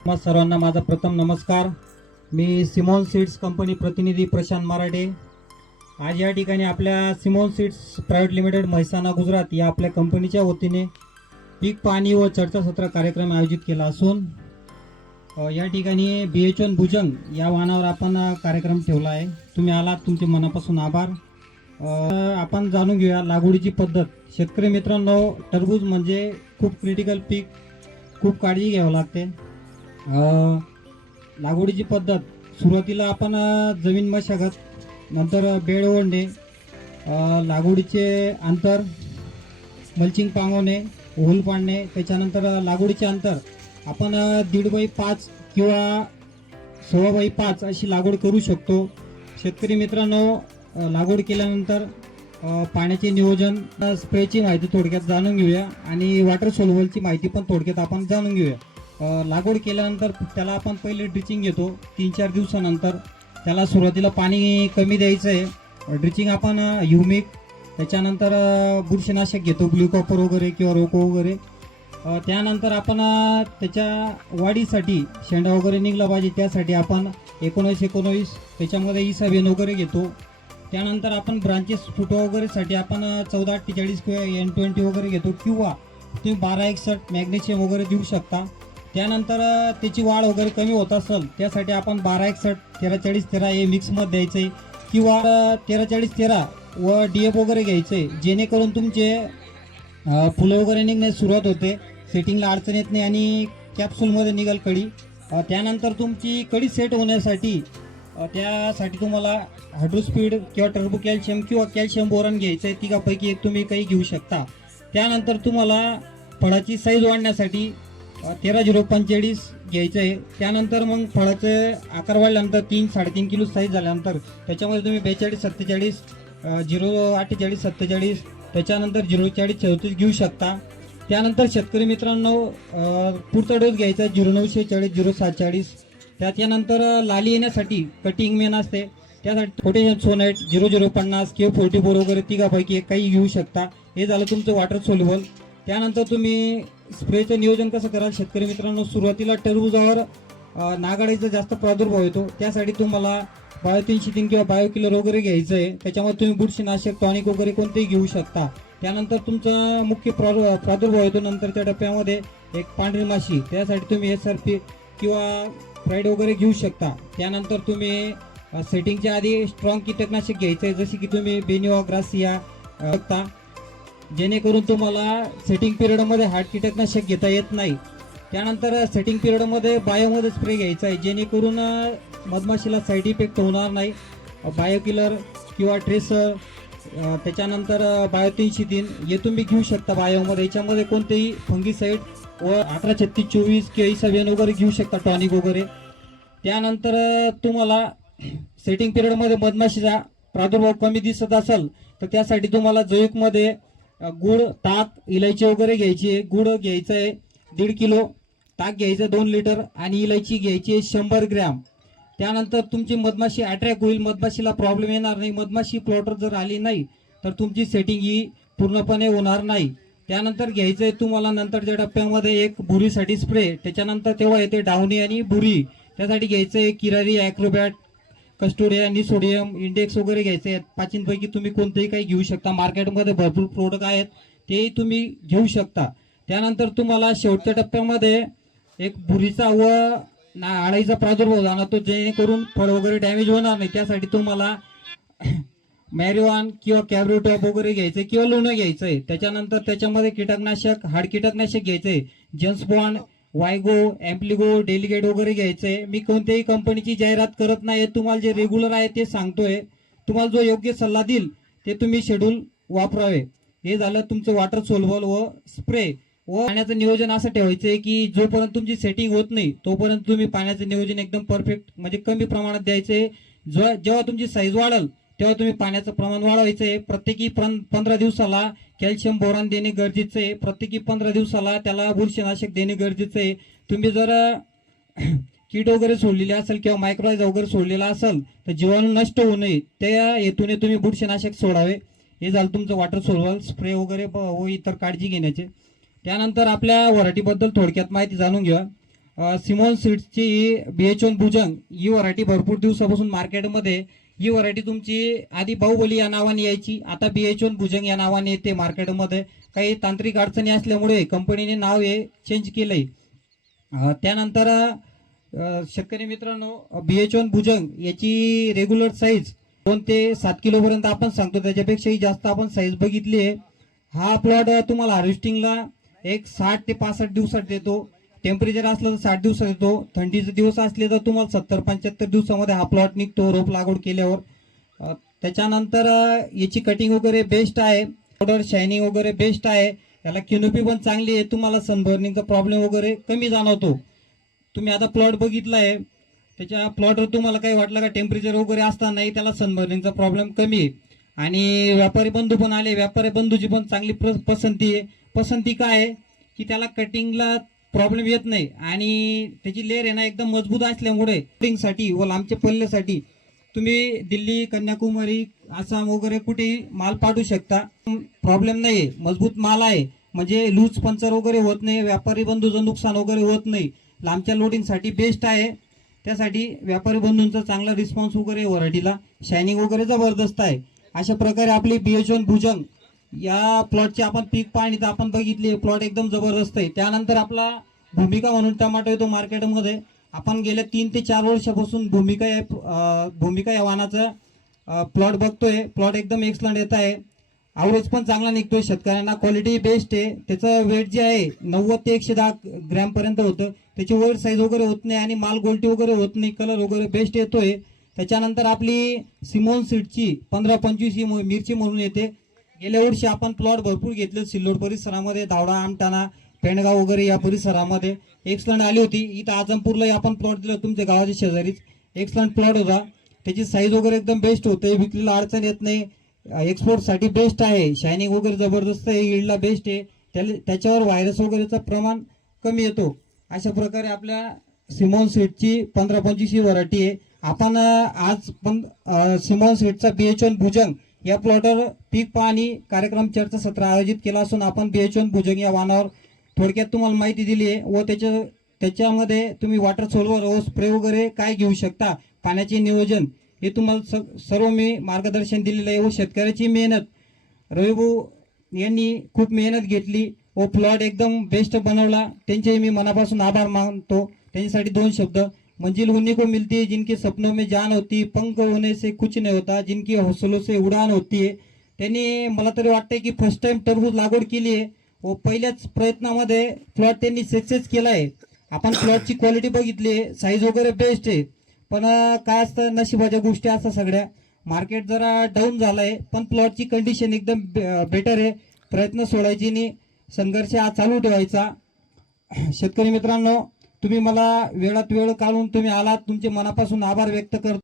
सर्वांना माझा प्रथम नमस्कार। मी सिमोन सीड्स कंपनी प्रतिनिधी प्रशांत मराठे। आज या ठिकाणी आपल्या Simon seeds private limited Mehsana Gujarat या आपल्या कंपनीच्या वतीने पीक पाणी व चर्चासत्र कार्यक्रम आयोजित केला असून या ठिकाणी BH1 भुजंग या वाहनावर आपण कार्यक्रम ठेवला आहे। तुम्ही आलात, तुमचे मनापासून आभार। आपण जाणून घेऊया लागवडीची पद्धत। शेतकरी मित्रांनो, टरबूज म्हणजे खूप क्रिटिकल पीक, खूप काळजी घ्यावी लागते। लागवडीची पद्धत, सुरुवातीला आपण जमीन मशागत, नंतर बेड ओढणे, लागवडीचे अंतर, मल्चिंग पांगवणे, होल पाडणे, त्याच्यानंतर लागवडीचे अंतर आपण 1.5x5 किंवा 6x5 अशी लागवड करू शकतो। शेतकरी मित्रांनो, लागवड केल्यानंतर पाण्याचे नियोजन, स्प्रेची माहिती थोडक्यात जाणून घेऊया आणि वॉटर सोल्युबलची माहिती पण थोडक्यात आपण जाणून घेऊया। लागवड केल्यानंतर त्याला आपण पहिले ड्रिचिंग घेतो 3-4 दिवसानंतर। त्याला सुरुवातीला पाणी कमी द्यायचं आहे। ड्रिचिंग आपण ह्युमिक, त्याच्यानंतर बुरशीनाशक घेतो, ब्ल्यू कॉपर वगैरे किंवा रोको वगैरे। त्यानंतर आपण त्याच्या वाढीसाठी शेंडा वगैरे निघला पाहिजे त्यासाठी आपण 19-19 त्याच्यामध्ये इसाबेन वगैरे घेतो। त्यानंतर आपण ब्रांचेस फुटवा वगैरेसाठी आपण 14-48 किंवा N20 वगैरे घेतो, किंवा तुम्ही 12-61 मॅग्नेशियम वगैरे देऊ शकता। त्यानंतर त्याची वाढ वगैरे कमी होत असेल त्यासाठी आपण 12-61 13-40-13 हे मिक्समध्ये द्यायचे, किंवा 13-40-13 व DF वगैरे घ्यायचे, जेणेकरून तुमचे फुलं वगैरे निघण्यास सुरुवात होते, सेटिंगला अडचण येत नाही आणि कॅप्सूलमध्ये निघाल कळी। त्यानंतर तुमची कळी सेट होण्यासाठी त्यासाठी तुम्हाला हायड्रोस्पीड किंवा टर्बो कॅल्शियम किंवा कॅल्शियम बोरॉन घ्यायचं आहे। तिघापैकी एक तुम्ही काही घेऊ शकता। त्यानंतर तुम्हाला फळाची साईज वाढण्यासाठी 13-0-45 घ्यायचं आहे। त्यानंतर मग फळाचे आकार वाढल्यानंतर 3-3.5 किलो साईज झाल्यानंतर त्याच्यामध्ये तुम्ही 42-47, 0-48-47, त्याच्यानंतर 0-40-34 घेऊ शकता। त्यानंतर शेतकरी मित्रांनो, पुढचा डोस घ्यायचा 0-9-46, 0-7-40। त्यानंतर लाली येण्यासाठी कटिंग मेन असते, त्यासाठी पोटॅशियम सोनाइट 0-0-50 किंवा 44 वगैरे तिघापैकी एक काही घेऊ शकता। हे झालं तुमचं वॉटर सोल्युबल। त्यानंतर तुम्ही स्प्रेचं नियोजन कसं कराल शेतकरी मित्रांनो, सुरुवातीला टरबुजावर नागाळीचा जास्त प्रादुर्भाव येतो, त्यासाठी तुम्हाला बायो-303 किंवा बायो-किलर वगैरे घ्यायचं आहे। त्याच्यामध्ये तुम्ही बुरशीनाशक टॉनिक वगैरे कोणतेही घेऊ शकता। त्यानंतर तुमचा मुख्य प्रादुर्भाव येतो नंतरच्या टप्प्यामध्ये एक पांढरी माशी, त्यासाठी तुम्ही SRP किंवा फ्राईड वगैरे घेऊ शकता। त्यानंतर तुम्ही सेटिंगच्या आधी स्ट्रॉंग कीटकनाशक घ्यायचं आहे, जसे की तुम्ही बेनिओ ग्रासिया शकता, जेणेकरून तुम्हाला सेटिंग पिरियडमध्ये हार्ड कीटकनाशक घेता येत नाही। त्यानंतर सेटिंग पिरियडमध्ये बायोमध्ये स्प्रे घ्यायचा आहे, जेणेकरून मधमाशीला साईड इफेक्ट होणार नाही। बायोकिलर किंवा ट्रेसर, त्याच्यानंतर बायो-303 हे तुम्ही घेऊ शकता बायोमध्ये। याच्यामध्ये कोणतेही फंगीसाईड व 18-36-24 किंवा इसाबेन वगैरे घेऊ शकता, टॉनिक वगैरे। त्यानंतर तुम्हाला सेटिंग पिरियडमध्ये मधमाशीचा प्रादुर्भाव कमी दिसत असेल तर त्यासाठी तुम्हाला जैविकमध्ये गुळ, ताक, इलायची वगैरे घ्यायची आहे। गुळ घ्यायचं आहे 1.5 किलो, ताक घ्यायचं 2 लिटर आणि इलायची घ्यायची आहे 100 ग्रॅम। त्यानंतर तुमची मधमाशी अट्रॅक्ट होईल, मधमाशीला प्रॉब्लेम येणार नाही। मधमाशी प्लॉटर जर आली नाही तर तुमची सेटिंग ही पूर्णपणे होणार नाही। त्यानंतर घ्यायचं आहे तुम्हाला नंतरच्या टप्प्यामध्ये एक बुरीसाठी स्प्रे, त्याच्यानंतर तेव्हा येते डावणी आणि बुरी, त्यासाठी घ्यायचं आहे किरारी, ॲक्रोबॅट, कस्टोडिया, निसोडियम, इंडेक्स वगैरे घ्यायचे आहेत। पाचींपैकी तुम्ही कोणतेही काही घेऊ शकता, मार्केटमध्ये भरपूर प्रोडक्ट आहेत, तेही तुम्ही घेऊ शकता। त्यानंतर तुम्हाला शेवटच्या टप्प्यामध्ये एक बुरीचा व आळीचा प्रादुर्भाव जाणार तो, जेणेकरून फळ वगैरे डॅमेज होणार नाही, त्यासाठी तुम्हाला मॅरिवान किंवा कॅब्रोटॉप वगैरे घ्यायचे किंवा लोणं घ्यायचं आहे। त्याच्यानंतर त्याच्यामध्ये कीटकनाशक, हार्ड कीटकनाशक घ्यायचे, जेम्सबॉन्ड, वायगो, ॲम्प्लिगो, डेलिगेट वगैरे घ्यायचंय। मी कोणत्याही कंपनीची जाहिरात करत नाही, तुम्हाला जे रेग्युलर आहे ते सांगतोय। तुम्हाला जो योग्य सल्ला देईल ते तुम्ही शेड्यूल वापरावे। हे झालं तुमचं वॉटर सोल्युबल व स्प्रे। व पाण्याचं नियोजन असं ठेवायचंय की जोपर्यंत तुमची सेटिंग होत नाही तोपर्यंत तुम्ही पाण्याचं नियोजन एकदम परफेक्ट म्हणजे कमी प्रमाणात द्यायचंय। जेव्हा तुमची साईज वाढेल तेव्हा तुम्ही पाण्याचं प्रमाण वाढवायचंय। प्रत्येकी 15 दिवसाला कॅल्शियम बोरॉन देणे गरजेचं आहे। प्रत्येकी 15 दिवसाला त्याला बुरशीनाशक देणे गरजेचं आहे। तुम्ही जर कीड वगैरे सोडलेली असेल किंवा मायक्रोलाइज वगैरे सोडलेला असेल तर जीवाणू नष्ट होऊ नये त्या हेतूने तुम्ही बुरशीनाशक सोडावे। हे झालं तुमचं वॉटर सोल्युबल स्प्रे वगैरे व इतर काळजी घेण्याचे। त्यानंतर आपल्या व्हरायटीबद्दल थोडक्यात माहिती जाणून घ्या। सिमॉन सीड्सची BH1 भुजंग ही व्हरायटी भरपूर दिवसापासून मार्केटमध्ये, ही व्हरायटी तुमची आधी बाहुबली या नावाने यायची, आता BH1 भुजंग या नावाने येते मार्केटमध्ये. काही तांत्रिक अडचणी असल्यामुळे कंपनीने नाव हे चेंज केलंय. त्यानंतर शेतकरी मित्रांनो, BH1 भुजंग याची रेग्युलर साईज 2 ते 7 किलो पर्यंत आपण सांगतो, त्याच्यापेक्षाही जास्त आपण साईज बघितली आहे. हा प्लॉट तुम्हाला हार्वेस्टिंगला एक 60 ते 65 दिवसात देतो. टेम्परेचर असलं तर 60 दिवसात येतो. थंडीचे दिवस असले तर तुम्हाला 70-75 दिवसामध्ये हा प्लॉट निघतो रोप लागवड केल्यावर. त्याच्यानंतर याची कटिंग वगैरे बेस्ट आहे, पावडर शायनिंग वगैरे बेस्ट आहे. याला कॅनोपी पण चांगली आहे, तुम्हाला सनबर्निंगचा प्रॉब्लेम वगैरे कमी जाणवतो. तुम्ही आता प्लॉट बघितला आहे, त्याच्या प्लॉटवर तुम्हाला काही वाटलं का टेम्परेचर वगैरे असतानाही त्याला सनबर्निंगचा प्रॉब्लेम कमी आहे. आणि व्यापारी बंधू पण आले, व्यापारी बंधूची पण चांगली पसंती आहे. पसंती काय आहे की त्याला कटिंगला प्रॉब्लेम येत नाही आणि त्याची लेअर आहे ना एकदम मजबूत असल्यामुळे कटिंगसाठी व लांबच्या पल्ल्यासाठी तुम्ही दिल्ली, कन्याकुमारी, आसाम वगैरे कुठेही माल पाठवू शकता. प्रॉब्लेम नाही, मजबूत माल आहे, म्हणजे लूज पंचर वगैरे होत नाही, व्यापारी बंधूचं नुकसान वगैरे होत नाही. लांबच्या लोडिंगसाठी बेस्ट आहे. त्यासाठी व्यापारी बंधूंचा चांगला रिस्पॉन्स वगैरे व्हरायटीला, शायनिंग वगैरे जबरदस्त आहे. अशा प्रकारे आपली BH1 भुजंग या प्लॉटची आपण पीक पाहणी तर आपण बघितली, प्लॉट एकदम जबरदस्त आहे. त्यानंतर आपला भूमिका म्हणून टमाटो येतो मार्केटमध्ये. आपण गेल्या 3 ते 4 वर्षापासून भूमिका या वाहनाचा प्लॉट बघतोय. प्लॉट एकदम एक्सलंट येत आहे, ॲव्हरेज पण चांगला निघतोय शेतकऱ्यांना, क्वालिटी बेस्ट आहे. त्याचं वेट जे आहे 90 ते 110 ग्रॅम पर्यंत होतं. त्याची ओव्हर साईज वगैरे होत नाही आणि माल गोल्टी वगैरे होत नाही, कलर वगैरे बेस्ट येतोय. त्याच्यानंतर आपली सिमॉन सीडची 15-25 ही मिरची म्हणून येते. गेल्या वर्षी आपण प्लॉट भरपूर घेतले सिल्लोड परिसरामध्ये, धावडा, आमटाणा, पेंडगाव वगैरे या परिसरामध्ये एक्सलंट आली होती. इथं आजमपूरला आपण प्लॉट दिला तुमच्या गावाच्या शेजारीच, एक्सलंट प्लॉट होता. त्याची साईज वगैरे एकदम बेस्ट होते, विक्रीला अडचण येत नाही, एक्सपोर्टसाठी बेस्ट आहे, शायनिंग वगैरे जबरदस्त आहे, यील्डला बेस्ट आहे. त्याच्यावर व्हायरस वगैरेचं प्रमाण कमी येतो. अशा प्रकारे आपल्या सिमॉन सीडची 15-25 ही व्हरायटी आहे. आपण आज पण सिमॉन सीडचा BH1 भुजंग या प्लॉटवर पीक पाहणी कार्यक्रम चर्चासत्र आयोजित केला असून आपण BH1 भुजंग या वाहनावर थोडक्यात तुम्हाला माहिती दिली आहे व त्याच्यामध्ये तुम्ही वॉटर सोल्वर व स्प्रे वगैरे काय घेऊ शकता, पाण्याचे नियोजन हे तुम्हाला सर्व मी मार्गदर्शन दिलेलं आहे. व शेतकऱ्याची मेहनत रविभाऊ यांनी खूप मेहनत घेतली व प्लॉट एकदम बेस्ट बनवला, त्यांचेही मी मनापासून आभार मानतो. त्यांच्यासाठी 2 शब्द. मंजिल उन्हीं को मिलती है जिनके सपनों में जान होती, पंख होने से कुछ नहीं होता, जिनकी हौसलों से उडान होती है. त्यांनी मला तरी वाटतंय की फर्स्ट टाइम टरबूज लागवड केली आहे व पहिल्याच प्रयत्नामध्ये प्लॉट त्यांनी सक्सेस केला आहे. आपण प्लॉटची क्वालिटी बघितली आहे, साईज वगैरे बेस्ट आहे. पण काय असतं, नशिबाच्या गोष्टी असतात सगळ्या. मार्केट जरा डाऊन झालंय पण प्लॉटची कंडिशन एकदम बेटर आहे. प्रयत्न सोडायची नाही, संघर्ष हा चालू ठेवायचा. शेतकरी मित्रांनो, तुम्ही मला वेळात वेळ काढून तुम्ही आलात, तुमचे मनापासून आभार व्यक्त करतो.